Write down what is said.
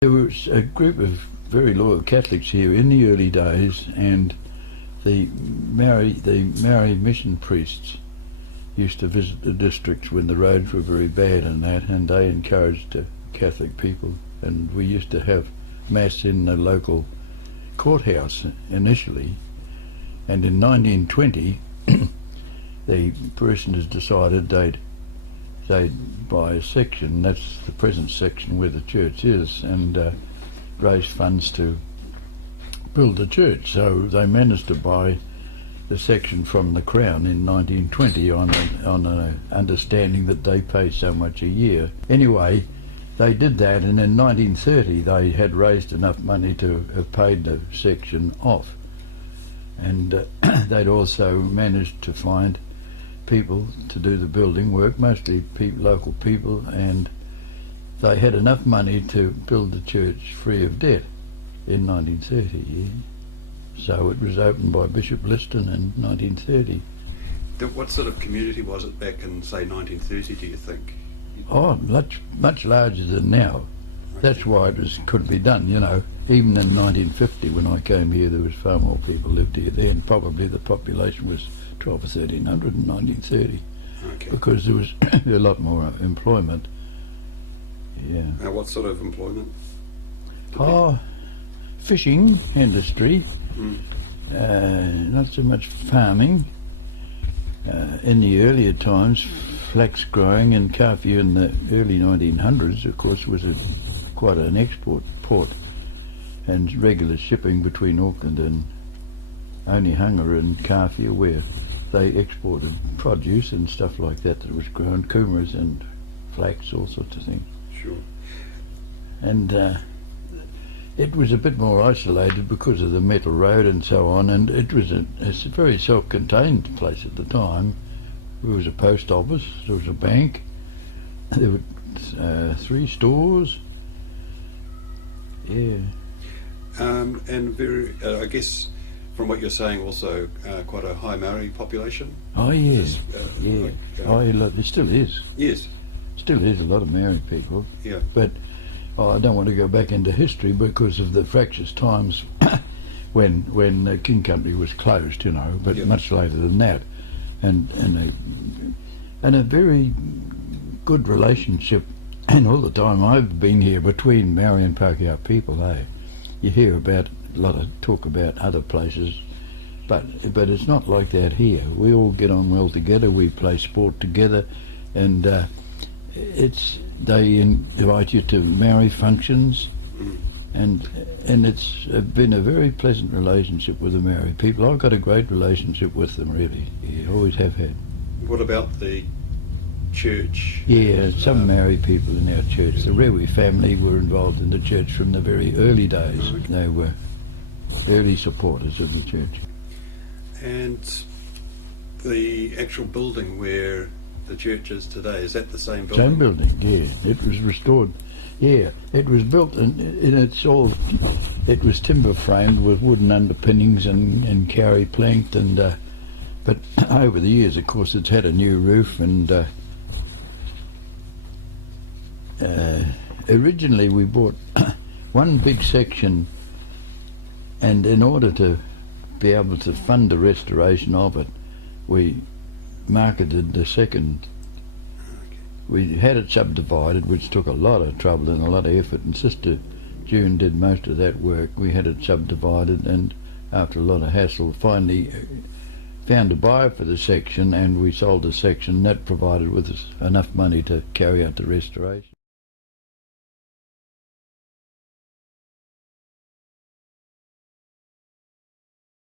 There was a group of very loyal Catholics here in the early days, and the Maori mission priests used to visit the districts when the roads were very bad and that, and they encouraged Catholic people, and we used to have Mass in the local courthouse initially, and in 1920 the parishioners decided they'd buy a section, that's the present section where the church is, and raise funds to build the church. So they managed to buy the section from the Crown in 1920 on an understanding that they pay so much a year. Anyway, they did that, and in 1930 they had raised enough money to have paid the section off, and they'd also managed to find people to do the building work, mostly local people, and they had enough money to build the church free of debt in 1930. Yeah. So it was opened by Bishop Liston in 1930. What sort of community was it back in, say, 1930, do you think? Oh, much larger than now. Okay. That's why it could be done, you know. Even in 1950 when I came here, there was far more people lived here then. Probably the population was 12 or 1300 in 1930, okay. Because there was a lot more employment. Yeah. What sort of employment? Fishing industry, not so much farming. In the earlier times, flax growing, and Kawhia in the early 1900s, of course, was quite an export port, and regular shipping between Auckland and Onehunga and Kawhia, where they exported produce and stuff like that that was grown, kumaras and flax, all sorts of things. Sure. And it was a bit more isolated because of the metal road and so on, and it was a very self-contained place at the time. There was a post office, there was a bank, there were 3 stores. Yeah. And very, I guess, from what you're saying, also quite a high Maori population? Oh, yes. Yeah. It still is. Yes. Still is a lot of Maori people. Yeah. But I don't want to go back into history because of the fractious times when King Country was closed, you know, but much later than that. And a very good relationship, and all the time I've been here, between Maori and Pākehā people, eh? You hear about a lot of talk about other places, but it's not like that here. We all get on well together, we play sport together, and they invite you to Maori functions, and it's been a very pleasant relationship with the Maori people. I've got a great relationship with them, really. Yeah, always have had. What about the church? Yeah, some Maori people in our church. The Rewi family were involved in the church from the very early days. Okay. They were early supporters of the church. And the actual building where the church is today, is that the same building? Same building, yeah. It was restored. Yeah, it was built it was timber framed with wooden underpinnings and kauri planked, and but over the years, of course, it's had a new roof, and originally we bought one big section, and in order to be able to fund the restoration of it, we marketed the second. We had it subdivided, which took a lot of trouble and a lot of effort, and Sister June did most of that work. We had it subdivided, and after a lot of hassle, finally found a buyer for the section, and we sold the section. That provided with us enough money to carry out the restoration.